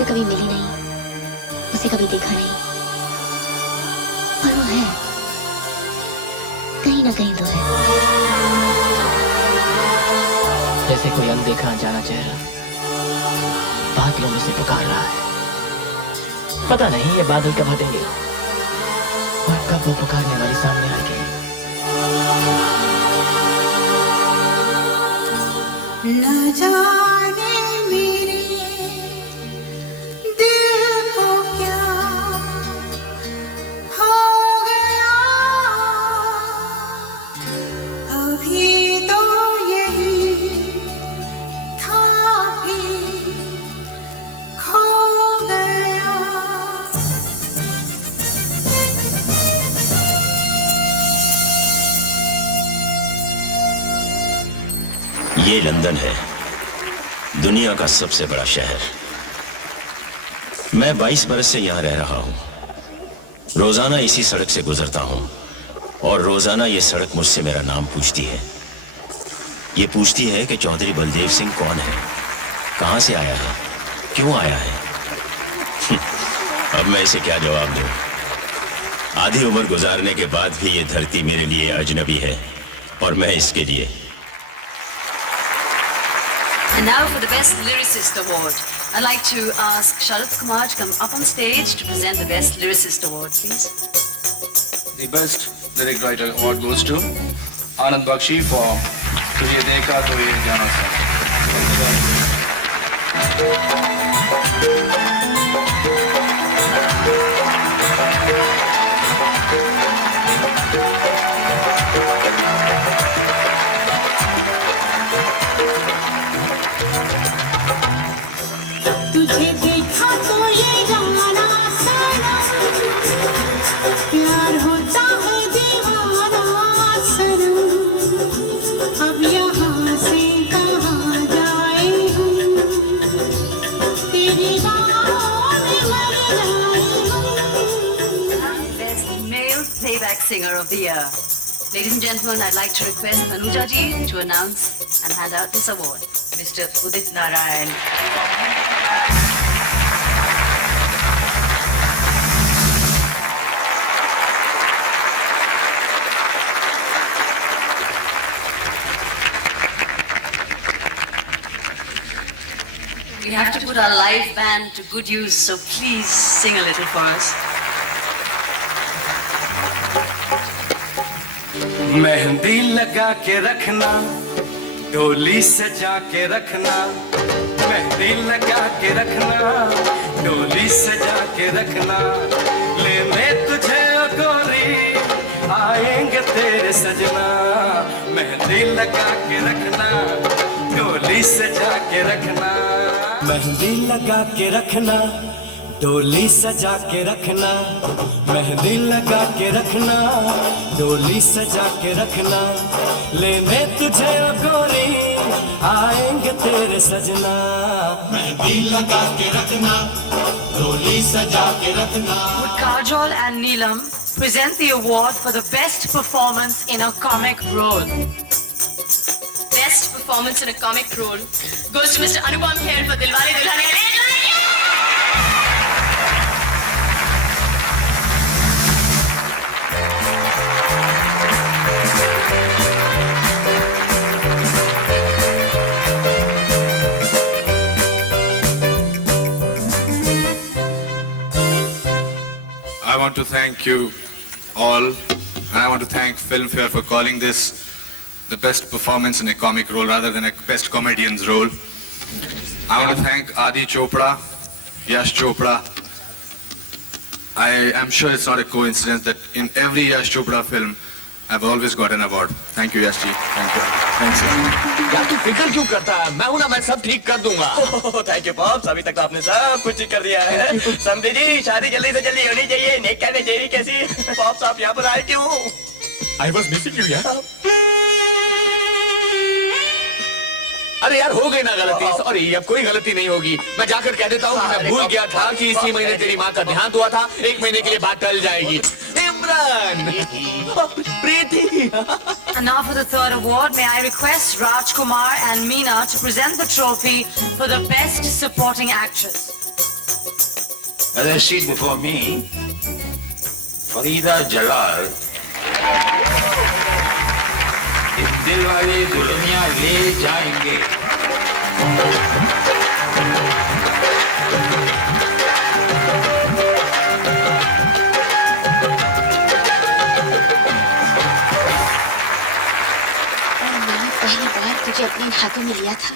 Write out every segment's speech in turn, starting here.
उससे कभी मिली नहीं, उसे कभी देखा नहीं, पर वो है, कहीं ना कहीं तो है। जैसे कोई अनदेखा अनजाना चेहरा बादलों में से पुकार रहा है। पता नहीं ये बादल कब हटेंगे और कब वो पुकारने वाली सामने आएगी। न जाने मेरे दिल को क्या हो गया, अभी तो यही था भी खो गया। ये लंदन है, दुनिया का सबसे बड़ा शहर। मैं 22 बरस से यहां रह रहा हूं। रोजाना इसी सड़क से गुजरता हूं और रोजाना ये सड़क मुझसे मेरा नाम पूछती है। ये पूछती है कि चौधरी बलदेव सिंह कौन है, कहां से आया है, क्यों आया है। अब मैं इसे क्या जवाब दूं? आधी उम्र गुजारने के बाद भी ये धरती मेरे लिए अजनबी है और मैं इसके लिए। And now for the Best Lyricist Award. I'd like to ask Sharad Kumar to come up on stage to present the Best Lyricist Award, please. The Best Lyric Writer Award goes to Anand Bakshi for तुझे देखा तो ये जाना था। तुझे देखा तो ये जाना सनम, प्यार होता है दीवाना सनम, अब यहाँ से कहाँ जाए हम, तेरी बाहों में मर जाए हम। Best Male Playback Singer of the Year. Ladies and gentlemen, I'd like to request Manuja ji to announce and hand out this award. Mr. Udit Narayan. We have to put our live band to good use, so please sing a little for us. Mehndi लगा के रखना, डोली सजा के रखना, मेहंदी लगा के रखना, डोली सजा के रखना, लेने तुझे ओ गोरी आएंगे तेरे सजना। मेहंदी लगा के रखना, डोली सजा के रखना, मेहंदी लगा के रखना, डोली सजा के रखना, मेहंदी लगा के रखना, डोली सजा के रखना, लेने तुझे ओ गोरी आएंगे तेरे सजना। मेहंदी लगा के रखना, डोली सजा के रखना। Would Kajol and Neelam present the award for the best performance in a comic role? Best performance in a comic role goes to Mr. Anupam Kher for Dilwale Dulhaniya Le Jayenge. I want to thank you all, and I want to thank Filmfare for calling this the best performance in a comic role rather than a best comedian's role. I want to thank Adi Chopra, Yash Chopra. I am sure it's not a coincidence that in every Yash Chopra film, I've always got an award. Thank you, Yash ji. Thank you. Thanks. यार तू फिक्र क्यों करता है? मैं हूं ना, मैं सब ठीक कर दूंगा। थैंक यू पॉप्स, अभी तक तो आपने सब कुछ ठीक कर दिया है। समझे जी, शादी जल्दी से जल्दी होनी चाहिए। नेक कहने जेरी कैसी? पॉप्स आप यहाँ पर आए क्यों? I was missing you यार। अरे यार हो गई ना गलती, सॉरी, अब कोई गलती नहीं होगी। मैं जाकर कह देता हूँ कि मैं भूल गया था कि इसी महीने तेरी माँ का देहांत हुआ था। 1 महीने के लिए बात टल जाएगी। इमरान, प्रीति। And now for the third award, may I request Raj Kumar and Meena to present the trophy for the Best Supporting Actress. As I see before me, Farida Jalal इस दिल वाले दुल्हनिया ले जाएंगे. पहली बार तुझे अपने हाथों में लिया था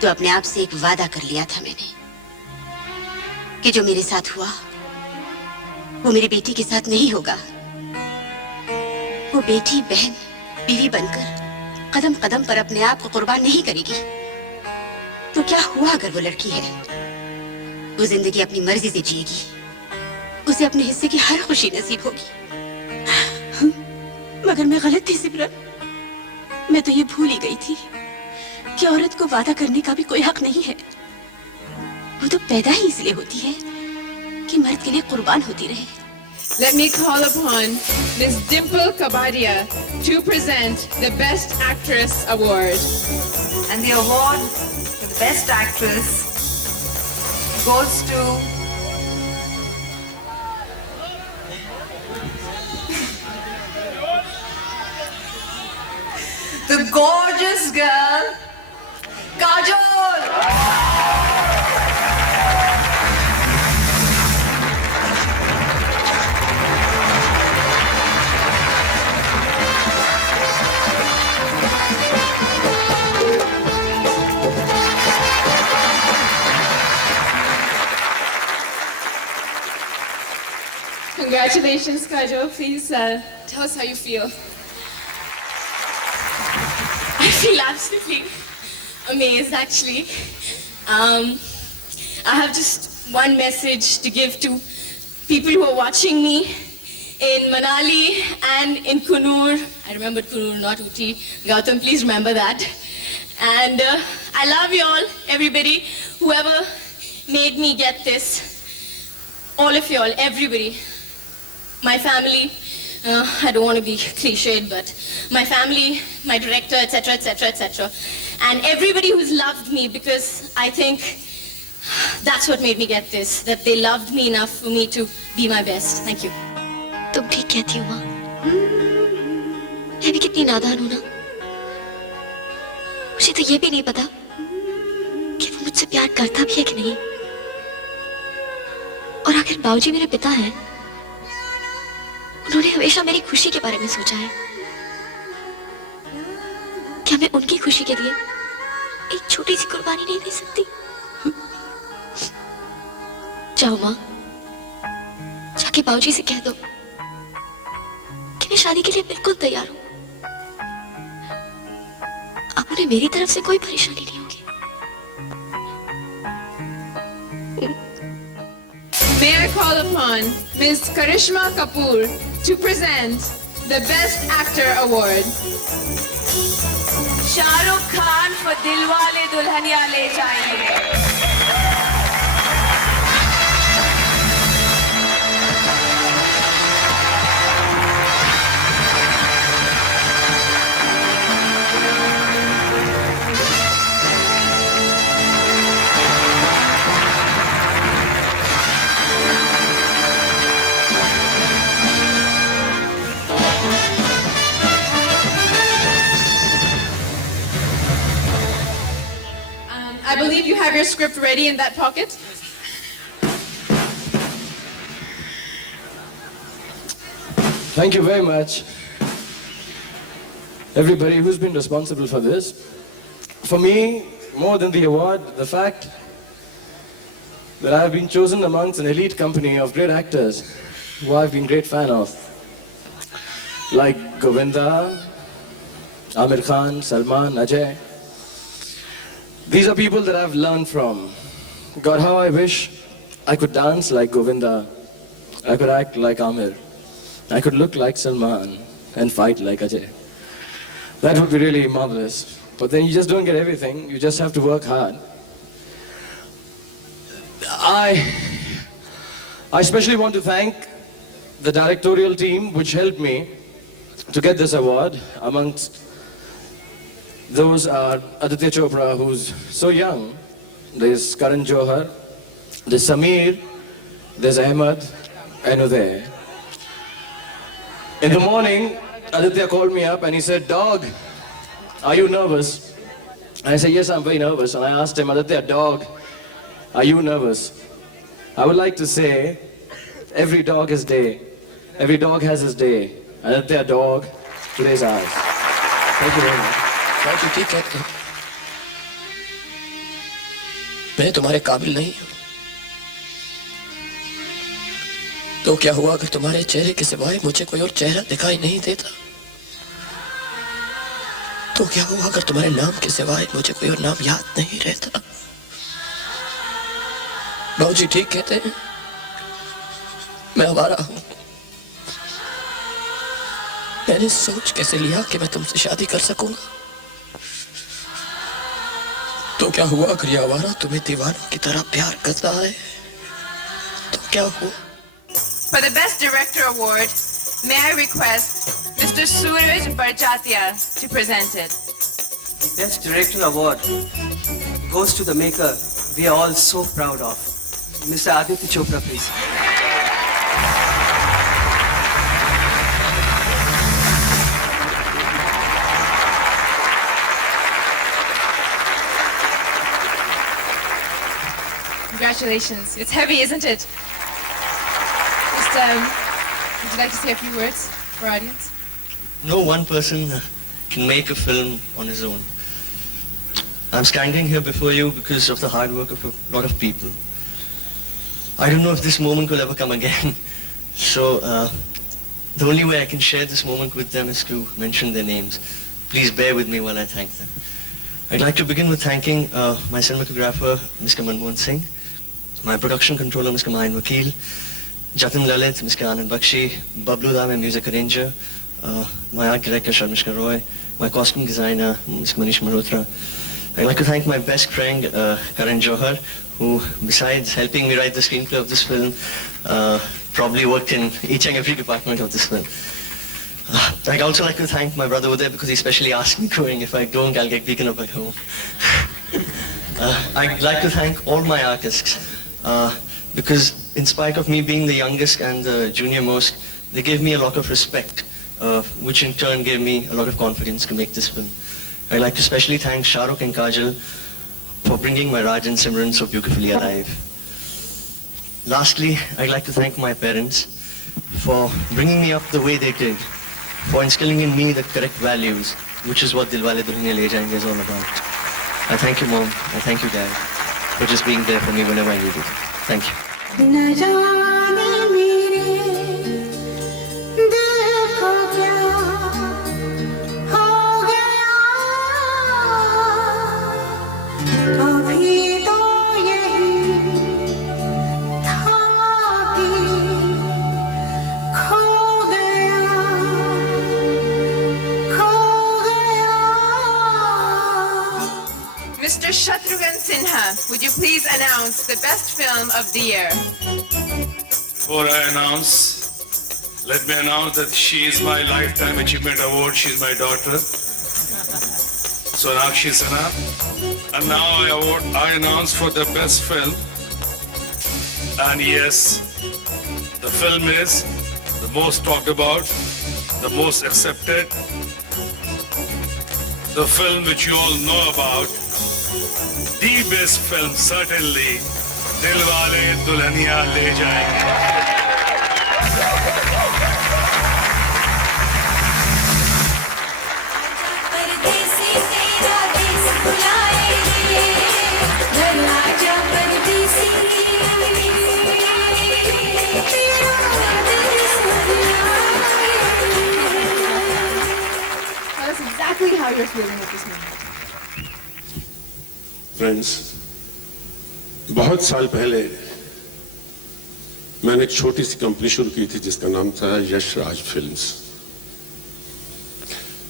तो अपने आप से एक वादा कर लिया था मैंने कि जो मेरे साथ हुआ वो मेरी बेटी के साथ नहीं होगा. वो बेटी बहन बीवी बनकर कदम कदम पर अपने आप को कुर्बान नहीं करेगी. तो क्या हुआ अगर वो लड़की है? वो जिंदगी अपनी मर्जी से जिएगी. उसे अपने हिस्से की हर खुशी नसीब होगी. मगर मैं गलत थी सिमरन. मैं तो ये भूल ही गई थी कि औरत को वादा करने का भी कोई हक नहीं है. वो तो पैदा ही इसलिए होती है कि मर्द के लिए कुर्बान होती रहे. Let me call upon Ms. Dimple Kabadia to present the Best Actress Award. And the award for the Best Actress goes to the gorgeous girl, Kajol. Congratulations, Kajol. Please tell us how you feel. I feel absolutely amazed, actually. I have just one message to give to people who are watching me in Manali and in Kunur. I remember Kunur, not Uti. Gautam, please remember that. And I love you all, everybody, whoever made me get this. All of you all, everybody. My family, I don't want to be cliched, but my family, my director, etc., etc., etc. And everybody who's loved me, because I think that's what made me get this, that they loved me enough for me to be my best. Thank you. तुम ठीक कहती हो माँ. मैं भी कितनी नादान हूँ ना. मुझे तो ये भी नहीं पता कि वो मुझसे प्यार करता भी है कि नहीं. और आखिर बाबूजी मेरे पिता हैं. उन्होंने हमेशा मेरी खुशी के बारे में सोचा है. क्या मैं उनकी खुशी के लिए एक छोटी सी कुर्बानी नहीं दे सकती? जाओ माँ, जाके बाबूजी से कह दो कि मैं शादी के लिए बिल्कुल तैयार हूँ. अब उन्हें मेरी तरफ से कोई परेशानी नहीं होगी. May I call upon Ms. Karishma Kapoor to present the Best Actor Award. Shahrukh Khan for Dilwale Dulhaniya Le Jayenge. I believe you have your script ready in that pocket. Thank you very much, everybody who's been responsible for this. For me, more than the award, the fact that I've been chosen amongst an elite company of great actors who I've been a great fan of, like Govinda, Amir Khan, Salman, Ajay. These are people that I've learned from. God, how I wish I could dance like Govinda, I could act like Amir, I could look like Salman and fight like Ajay. That would be really marvelous. But then you just don't get everything, you just have to work hard. I especially want to thank the directorial team which helped me to get this award. Amongst those are Aditya Chopra, who's so young. There's Karan Johar, There's Samir, there's Ahmed, and Uday. In the morning, Aditya called me up and he said, "Dog, are you nervous?" I said, "Yes, I'm very nervous." And I asked him, "Aditya, dog, are you nervous?" I would like to say, every dog has day. Every dog has his day. Aditya, dog, today's ours. Thank you very much. बाकी ठीक कहते हैं, मैं तुम्हारे काबिल नहीं हूं। तो क्या हुआ अगर तुम्हारे चेहरे के सिवाय मुझे कोई और चेहरा दिखाई नहीं देता? तो क्या हुआ अगर तुम्हारे नाम के सिवाय मुझे कोई और नाम याद नहीं रहता? बाबूजी ठीक कहते हैं, मैं आवारा हूं। मैंने सोच कैसे लिया कि मैं तुमसे शादी कर सकूंगा? तो क्या हुआ अगर ये आवारा तुम्हें दीवानों की तरह प्यार करता है? तो क्या हुआ? For the Best Director Award, may I request Mr. Suraj Barjatia to present it. The Best Director Award goes to the maker we are all so proud of, Mr. Aditya Chopra, please. Congratulations. It's heavy, isn't it? Just, would you like to say a few words for our audience? No one person can make a film on his own. I'm standing here before you because of the hard work of a lot of people. I don't know if this moment will ever come again. So the only way I can share this moment with them is to mention their names. Please bear with me while I thank them. I'd like to begin with thanking my cinematographer, Mr. Manmohan Singh, my production controller, Mr. Mahin Vakil, Jatin Lalit, Mr. Anand Bakshi, Bablu Da, my music arranger, my art director, Sharmishka Roy, my costume designer, Mr. Manish Malhotra. I'd like to thank my best friend, Karan Johar, who, besides helping me write the screenplay of this film, probably worked in each and every department of this film. I'd also like to thank my brother Uday because he specially asked me going. If I don't, I'll get beaten up at home. I'd like to thank all my artists because in spite of me being the youngest and the junior most, they gave me a lot of respect, which in turn gave me a lot of confidence to make this film. I'd like to especially thank Shah Rukh and Kajal for bringing my Raj and Simran so beautifully alive. Lastly, I'd like to thank my parents for bringing me up the way they did, for instilling in me the correct values, which is what Dilwale Dulhaniya Le Jayenge is all about. I thank you, Mom. I thank you, Dad, for just being there for me whenever I needed. Thank you. न जाने मेरे दिल को क्या हो गया, कभी तो यही था कि खो गया, खो गया। Mr. Shatrughan Sinha, would you please announce the best film of the year? Before I announce, let me announce that she is my Lifetime Achievement Award. She's my daughter, Sonakshi Sinha. And now I announce for the best film. And yes, the film is the most talked about, the most accepted, the film which you all know about, the best film certainly, Dilwale Dulhaniya Le Jayenge. Tell us exactly how you're feeling at this moment. Friends, बहुत साल पहले मैंने एक छोटी सी company शुरू की थी जिसका नाम था यश राज फिल्म्स।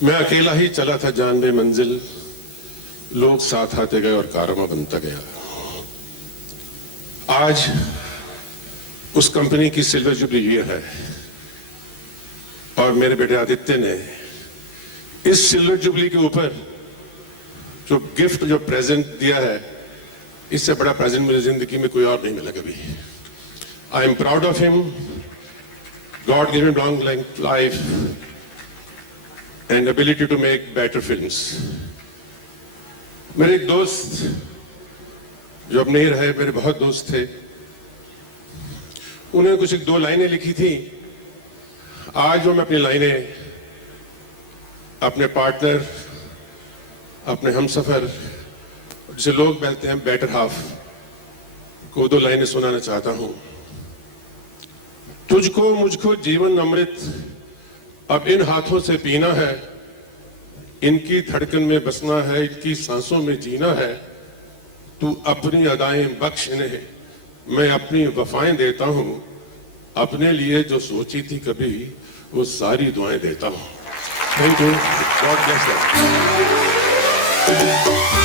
मैं अकेला ही चला था जानबे मंजिल, लोग साथ आते गए और कारवां बनता गया। आज उस कंपनी की सिल्वर जुबली ईयर है और मेरे बेटे आदित्य ने इस सिल्वर जुबली के ऊपर जो गिफ्ट, जो प्रेजेंट दिया है, इससे बड़ा प्रेजेंट मुझे जिंदगी में कोई और नहीं मिला कभी. I am proud of him. God give him long life and ability to make better films. मेरे एक दोस्त जो अब नहीं रहे, मेरे बहुत दोस्त थे, उन्होंने कुछ एक दो लाइनें लिखी थी. आज वो मैं अपनी लाइनें अपने पार्टनर, अपने हमसफर, जिसे लोग बोलते हैं बेटर हाफ, को दो लाइनें सुनाना चाहता हूं. तुझको मुझको जीवन अमृत अब इन हाथों से पीना है, इनकी धड़कन में बसना है, इनकी सांसों में जीना है. तू अपनी अदाएं बख्श इन्हें, मैं अपनी वफाएं देता हूं. अपने लिए जो सोची थी कभी, वो सारी दुआएं देता हूं. Thank you. God bless you.